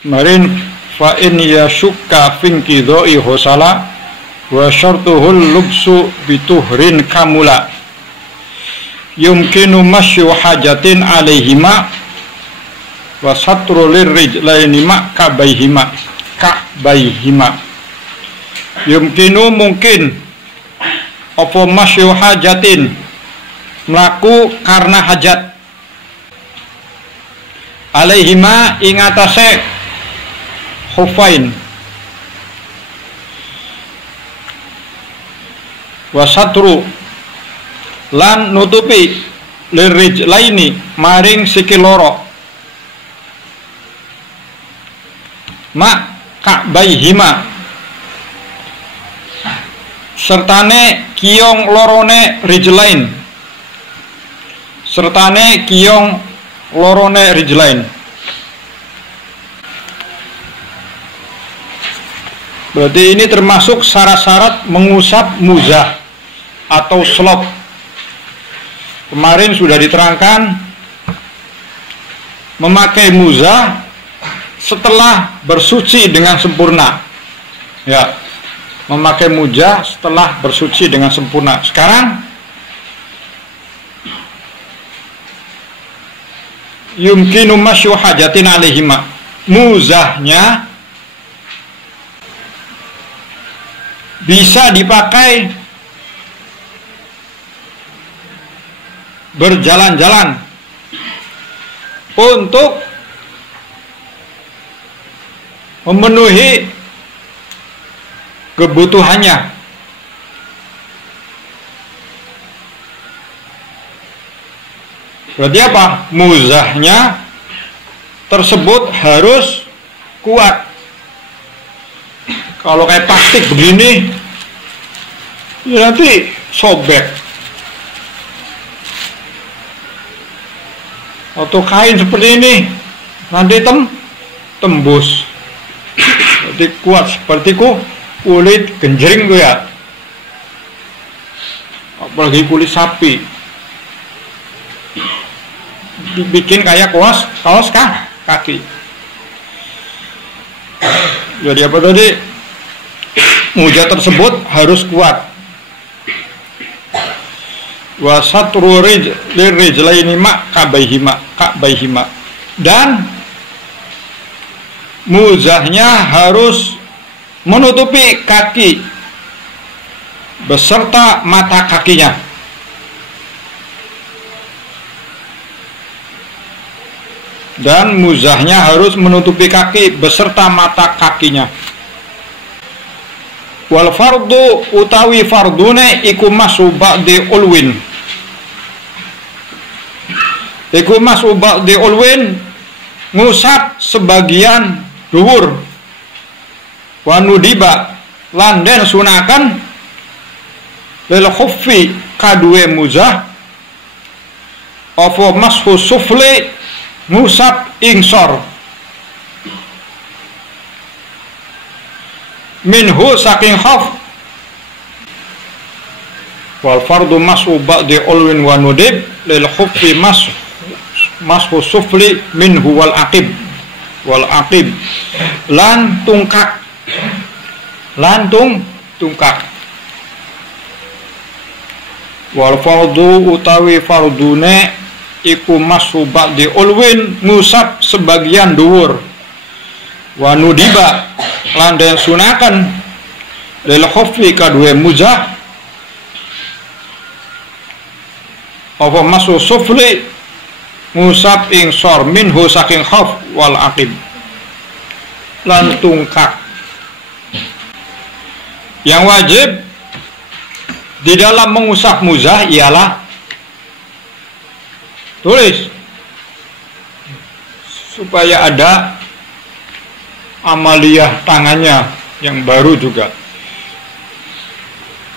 Marin fa in yashukka finkidoi hosala wa syartuhul lubsu bituhrin kamula yumkinu masyu hajatin alaihima wa satru lirrijlaini ma kabaihima yumkinu mungkin apa masyu hajatin mlaku karena hajat alaihima ing atase khufain wasatru lan nutupi lirijlaini maring sikil loro ma ka'baihima sertane kiyong lorone rijlain berarti ini termasuk syarat-syarat mengusap muzah atau slop. Kemarin sudah diterangkan memakai muzah setelah bersuci dengan sempurna. Ya, memakai muzah setelah bersuci dengan sempurna. Sekarang yumkinu masyu hajatin alaihima. Muzahnya bisa dipakai berjalan-jalan untuk memenuhi kebutuhannya. Berarti apa? Muzahnya tersebut harus kuat. Kalau kayak plastik begini, ya nanti sobek. Atau kain seperti ini, nanti tembus. Berarti kuat seperti kulit genjring tuh ya. Apalagi kulit sapi. Dibikin kayak kaos kaki. Jadi apa tadi? Muzah tersebut harus kuat. Wa satru lirijlaini ma kabaihima. Dan muzahnya harus menutupi kaki beserta mata kakinya. Dan muzahnya harus menutupi kaki beserta mata kakinya. Wal fardu utawi fardune iku masu ba'di ulwin. Iku masu ba'di ulwin ngusap sebagian dhuwur. Wa nudiba lan den sunakan lil khuffi kaduwe muzah apa mashu sufli ngusap ingsor minhu saking khaf. Wal fardu mas'u ba'di ulwin wa nudib lil khuffi mas'u sufli minhu wal aqib lan tungkak wal fardu utawi fardune iku mas'u ba'di ulwin ngusap sebagian dhuwur wa nudiba lan den sunakan lil khuffi kadue muzah apa masuk sufli ngusap ing sor minhu saking khaf wal aqib lan tungkak. Yang wajib di dalam mengusap muzah ialah tulis, supaya ada amaliyah tangannya yang baru juga.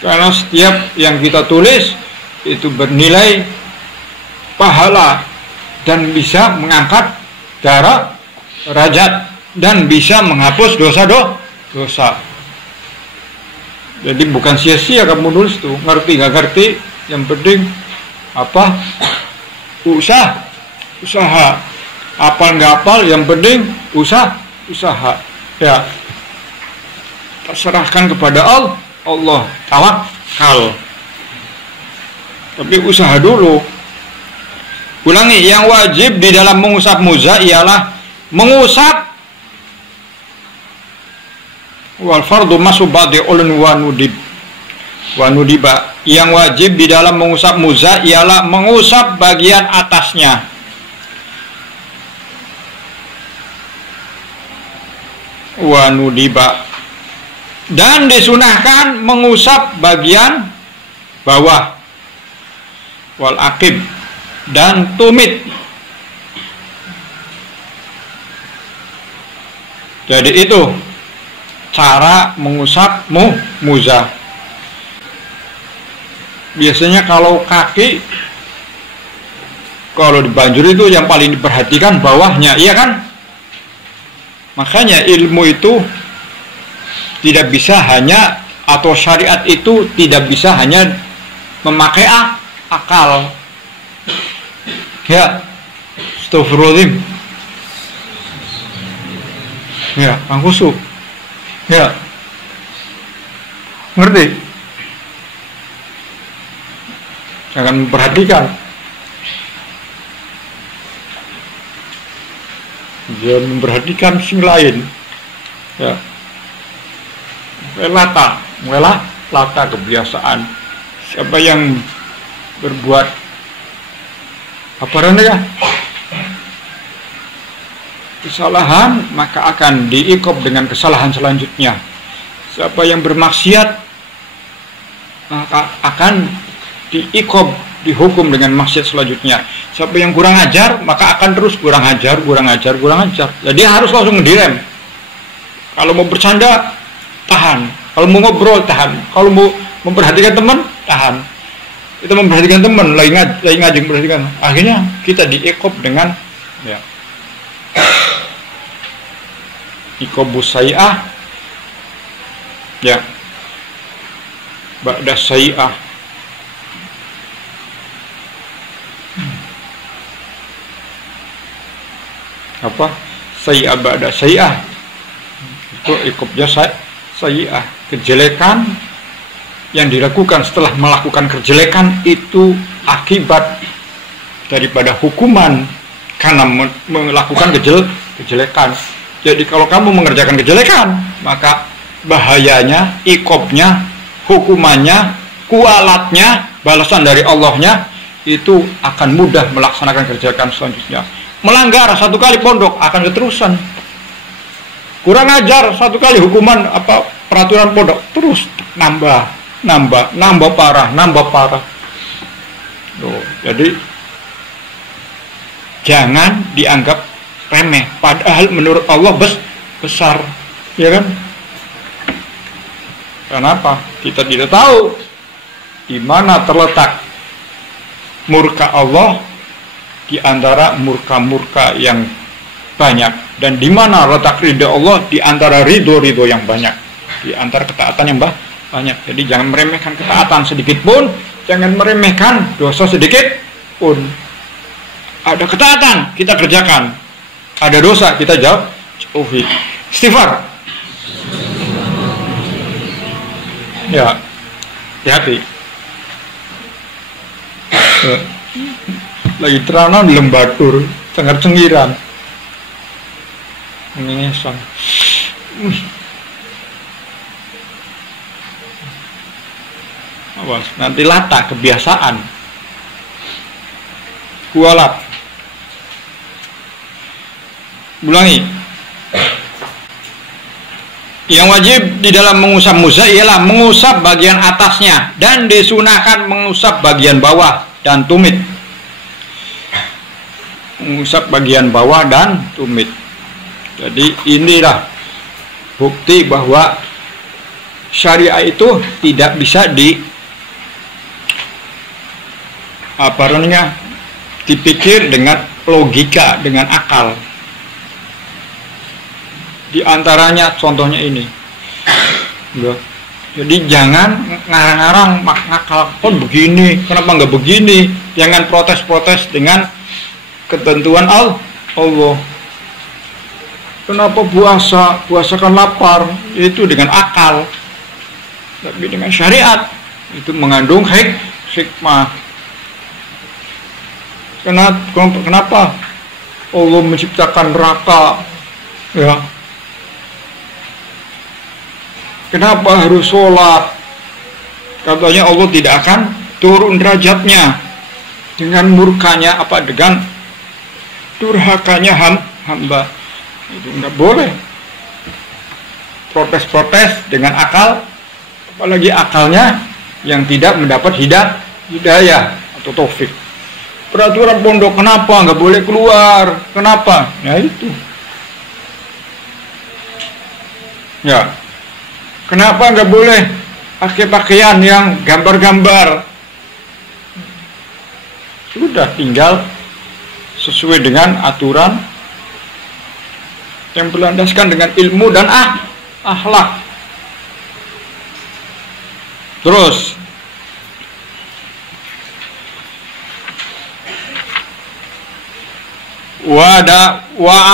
Karena setiap yang kita tulis itu bernilai pahala dan bisa mengangkat derajat dan bisa menghapus dosa. Jadi bukan sia-sia kamu nulis tuh, ngerti gak ngerti, yang penting apa? Usaha. Apal nggak apal, yang penting usaha. Ya, serahkan kepada Allah, tawakal. Tapi usaha dulu. Ulangi, yang wajib di dalam mengusap muzah ialah mengusap. Wal fardu masu ba'di ulun wa nudiba. Yang wajib di dalam mengusap muzah ialah mengusap bagian atasnya. Wa nudiba. Dan disunahkan mengusap bagian bawah. Wal aqib dan tumit. Jadi itu cara mengusap muzah. Biasanya kalau kaki, kalau dibanjur itu yang paling diperhatikan bawahnya, iya kan? Makanya ilmu itu tidak bisa hanya, atau syariat itu tidak bisa hanya memakai akal. Ya, astagfirullahaladzim. Ya, Kang Kusuk. Ya, ngerti? Jangan memperhatikan. Jangan memperhatikan sing lain. Ya, lata kebiasaan. Siapa yang berbuat apa namanya? Kesalahan, maka akan diikop dengan kesalahan selanjutnya. Siapa yang bermaksiat, maka akan diikop, dihukum dengan maksiat selanjutnya. Siapa yang kurang ajar, maka akan terus kurang ajar. Jadi harus langsung ngedirem. Kalau mau bercanda, tahan. Kalau mau ngobrol, tahan. Kalau mau memperhatikan teman, tahan. Kita memperhatikan teman, lagi ngaji memperhatikan. Akhirnya kita diikop dengan ikobus sayi'ah, ya, ba'da sayi'ah. Apa? Sayi'ah ba'da sayi'ah. Itu ikobnya sayi'ah. Kejelekan yang dilakukan setelah melakukan kejelekan itu akibat daripada hukuman karena melakukan kejelekan. Jadi kalau kamu mengerjakan kejelekan, maka bahayanya, ikobnya, hukumannya, kualatnya, balasan dari Allahnya itu akan mudah melaksanakan kejelekan selanjutnya. Melanggar satu kali pondok akan keterusan. Kurang ajar satu kali hukuman peraturan pondok terus nambah parah. Loh, jadi jangan dianggap remeh, padahal menurut Allah besar, ya kan? Kenapa? Kita tidak tahu di mana terletak murka Allah di antara murka-murka yang banyak, dan di mana letak ridho Allah di antara ridho yang banyak, di antara ketaatan yang banyak. Jadi jangan meremehkan ketaatan sedikit pun, jangan meremehkan dosa sedikit pun. Ada ketaatan kita kerjakan, ada dosa kita jauhi. Istighfar. Ya, hati-hati. Lagi terana lembatur, cengar-cengiran. Ngesan. Awas, nanti lata kebiasaan. Kualat. Ulangi. Yang wajib di dalam mengusap muzah ialah mengusap bagian atasnya dan disunahkan mengusap bagian bawah dan tumit. Mengusap bagian bawah dan tumit. Jadi inilah bukti bahwa syariat itu tidak bisa dipikir dengan logika, dengan akal. Di antaranya contohnya ini. Jadi jangan ngarang-ngarang ngakal, oh begini, kenapa nggak begini? Jangan protes-protes dengan ketentuan Allah. Kenapa puasa kan lapar? Itu dengan akal. Tapi dengan syariat itu mengandung hikmah. Kenapa Allah menciptakan neraka? Ya. Kenapa harus sholat? Katanya Allah tidak akan turun derajatnya dengan murkanya dengan durhakanya hamba. Itu nggak boleh. Protes-protes dengan akal, apalagi akalnya yang tidak mendapat hidayah atau taufik. Peraturan pondok kenapa nggak boleh keluar? Kenapa? Ya itu. Ya. Kenapa nggak boleh pakai pakaian yang gambar-gambar? Sudah, tinggal sesuai dengan aturan yang berlandaskan dengan ilmu dan akhlak. Terus wa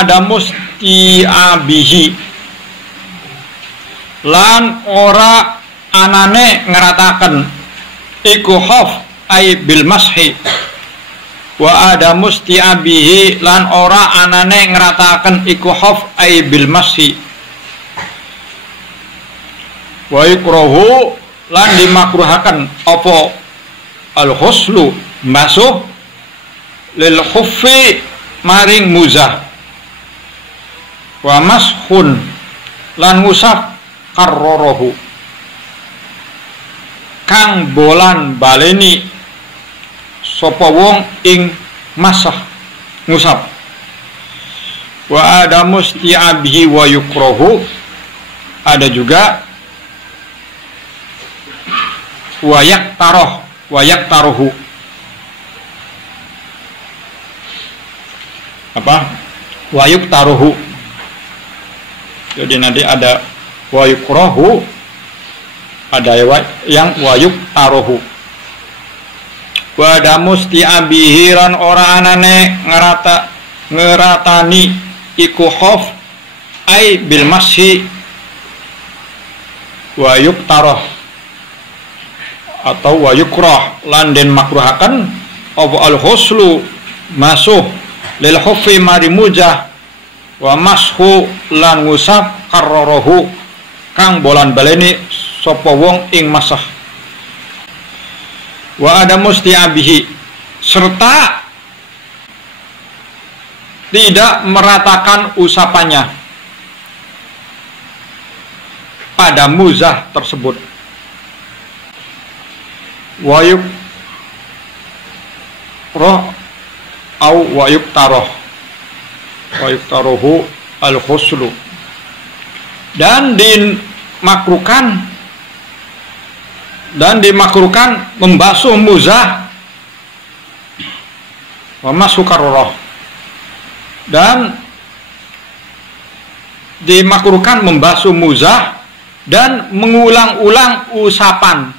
ada mustiabihi lan ora anane ngerataken iku khaf ai bil mashi wa ada mustiabihi lan ora anane ngerataken iku khaf ai bil mashi wa yukrahu lan dimakruhaken apa al huslu masuh lil khuffi maring muzah wa mashun lan ngusap karrorohu kang bolan baleni sapa wong ing masah ngusap wa ada musti'abihi wa yukrahu, ada juga wayak taruhu wayuk taruhu. Jadi nanti ada wayukrohu, ada yang wayuk taruhu. Wada musti'abihi lan ora anane ngeratani iku khof ai bil mashi wayuk taruh atau wayukroh lan den makruhaken apa al huslu masuh lil khuffi mari mujah wa mashu lan ngusap karrorohu kang bolan baleni sapa wong ing masah wa ada mustiabihi serta tidak meratakan usapannya pada muzah tersebut. Wayuk roh au wayuk tarohu al khuslu, dan dimakruhkan membasuh muzah wa masukarroh, dan dimakruhkan membasuh muzah dan mengulang-ulang usapan.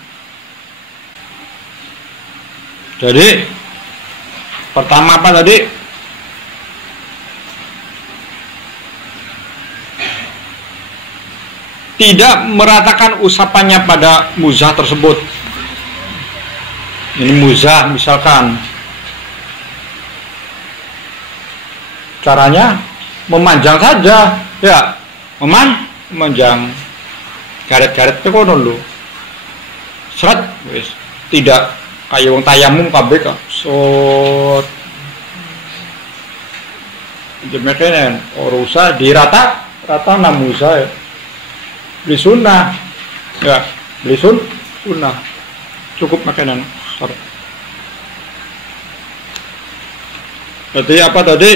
Jadi pertama apa tadi? Tidak meratakan usapannya pada muzah tersebut. Ini muzah misalkan. Caranya memanjang saja, ya, memanjang garet-garet itu kono lho. Seret wis, tidak kayak wong tayamum kabeh kok. Sot. Jemekene ora usah rata namusa ya. beli sunnah. Ya, beli sunnah. Cukup makanan. Berarti apa tadi?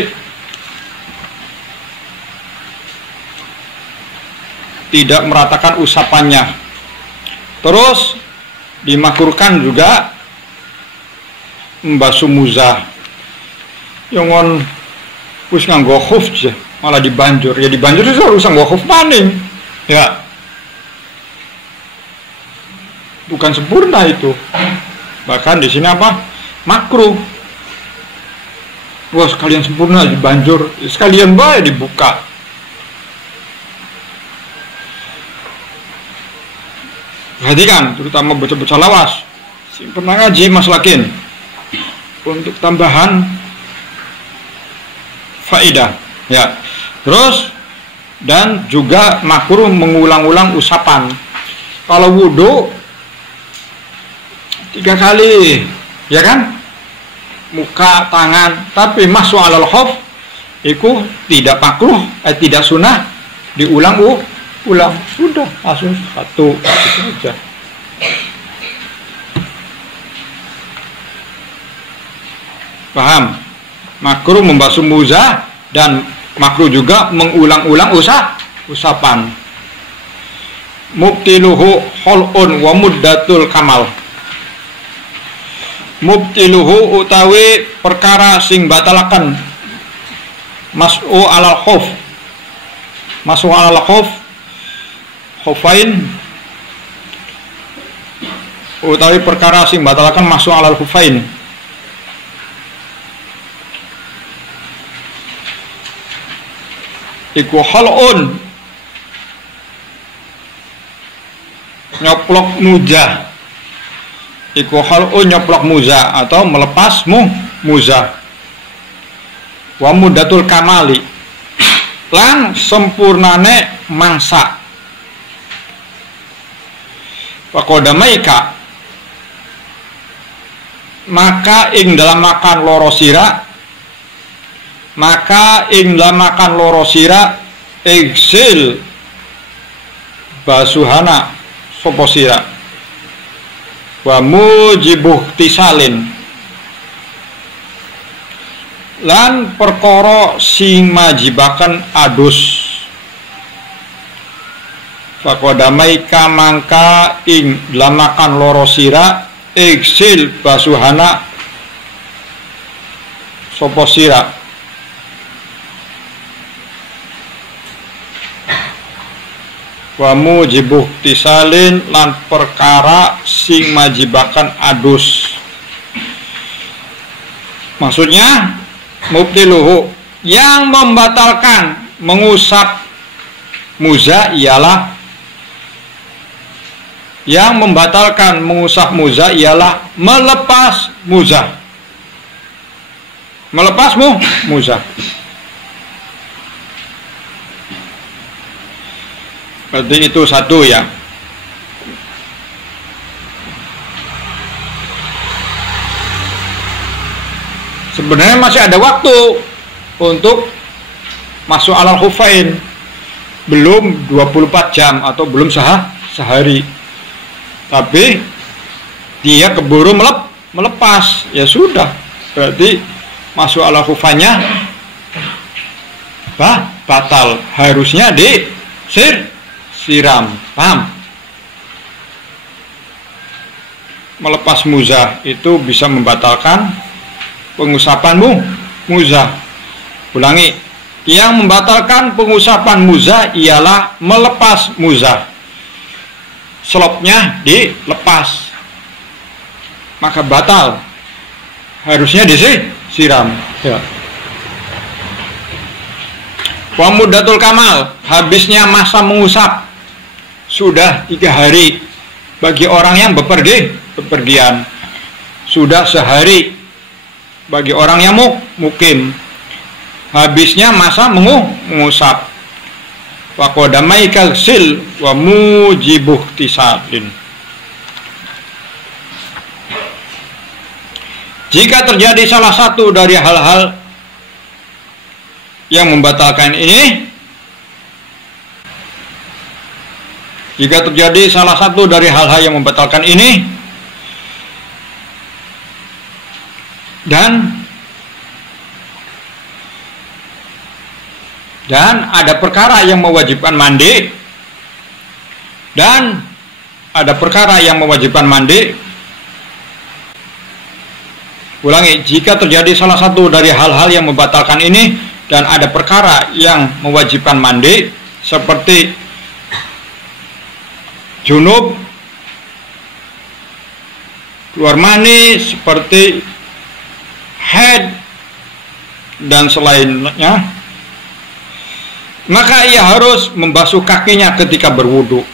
Tidak meratakan usapannya. Terus dimakruhkan juga membasuh muzah. Yang wis nganggo khuf malah dibanjur. Ya dibanjur itu harus nganggo khuf maning. Ya. Bukan sempurna itu. Bahkan di sini apa? Makruh. Wah, sekalian sempurna dibanjur, sekalian baik dibuka. Perhatikan, terutama bocah-bocah lawas. Pernah ngaji Mas Lakin untuk tambahan faedah, ya. Terus dan juga makruh mengulang-ulang usapan. Kalau wudhu 3 kali, ya kan? Muka, tangan, tapi masuk alal khuf itu tidak makruh, tidak sunnah, diulang sudah langsung 1 itu aja. Paham? Makruh membasuh muzah dan makruh juga mengulang-ulang usapan. Mubtiluhu khul'un wa muddatul kamal. Mubtiluhu utawi perkara sing batalaken mas'u alal khuf. Mas'u alal khuf khufain utawi perkara sing batalaken mas'u alal khufain. Iku khal'un nyoplok muzah. Iku khal'un nyoplok muzah atau melepas muzah. Wa muddatul kamali lan sempurnane mangsa. Faqadamaika maka ing dalam makan loro sira iksil basuhana sopo sira wa mujibuh tisalin lan perkara sing majibaken adus. Faqadamaika mangka ing lamakan loro sira iksil basuhana sopo sira wa mujibuh tisalin lan perkara sing majibakan adus. Maksudnya mubtiluhu yang membatalkan mengusap muzah ialah melepas muzah. Muzah. Berarti itu satu ya. Sebenarnya masih ada waktu untuk masuk alal khufain. Belum 24 jam atau belum sehari. Tapi dia keburu melepas, ya sudah. Berarti masuk alal khufainnya batal. Harusnya siram, paham? Melepas muzah itu bisa membatalkan pengusapan muzah. Ulangi, yang membatalkan pengusapan muzah ialah melepas muzah. Selopnya dilepas, maka batal. Harusnya disiram. Ya. Wa muddatul kamal, habisnya masa mengusap sudah 3 hari bagi orang yang bepergian, sudah sehari bagi orang yang mukim. Habisnya masa mengusap. Wa qadamaikal sil wa mujibuh tisalin. Jika terjadi salah satu dari hal-hal yang membatalkan ini, Jika terjadi salah satu dari hal-hal yang membatalkan ini dan ada perkara yang mewajibkan mandi ulangi, jika terjadi salah satu dari hal-hal yang membatalkan ini dan ada perkara yang mewajibkan mandi seperti junub, keluar mani, seperti haid dan selainnya, maka ia harus membasuh kakinya ketika berwudu.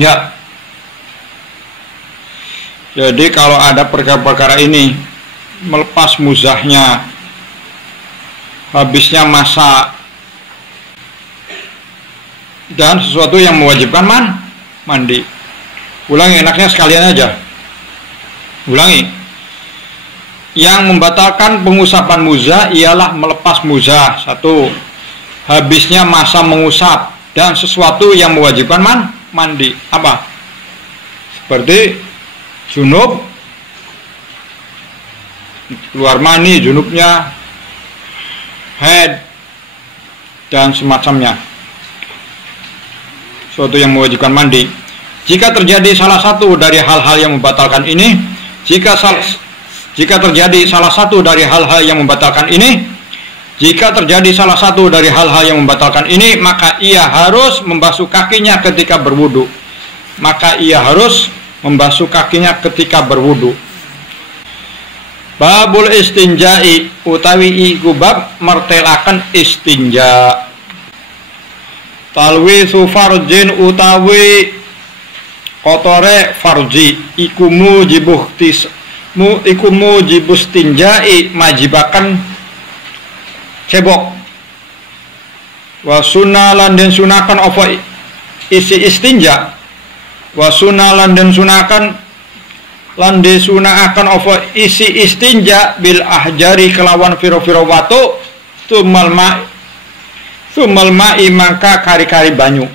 Ya. Jadi kalau ada perkara-perkara ini, melepas muzahnya, habisnya masa, dan sesuatu yang mewajibkan mandi. Ulangi, enaknya sekalian aja. Ulangi. Yang membatalkan pengusapan muzah ialah melepas muzah, satu, habisnya masa mengusap, dan sesuatu yang mewajibkan mandi. Apa? Seperti junub, keluar mani, junubnya, haid, dan semacamnya. Suatu yang mewajibkan mandi. Jika terjadi salah satu dari hal-hal yang membatalkan ini, maka ia harus membasuh kakinya ketika berwudu. Babul istinja'i utawi iku bab mertelaken istinja. Talwisu farjin utawi kotore farji iku mujibus tinja'i majibakan cebok. Wa sunalan den sunakan apa isi istinja. Wa sunalan den sunakan lan disunaakan apa isi istinja bil ahjari kelawan firo-firo watu tumal ma'i mangka kari-kari banyu.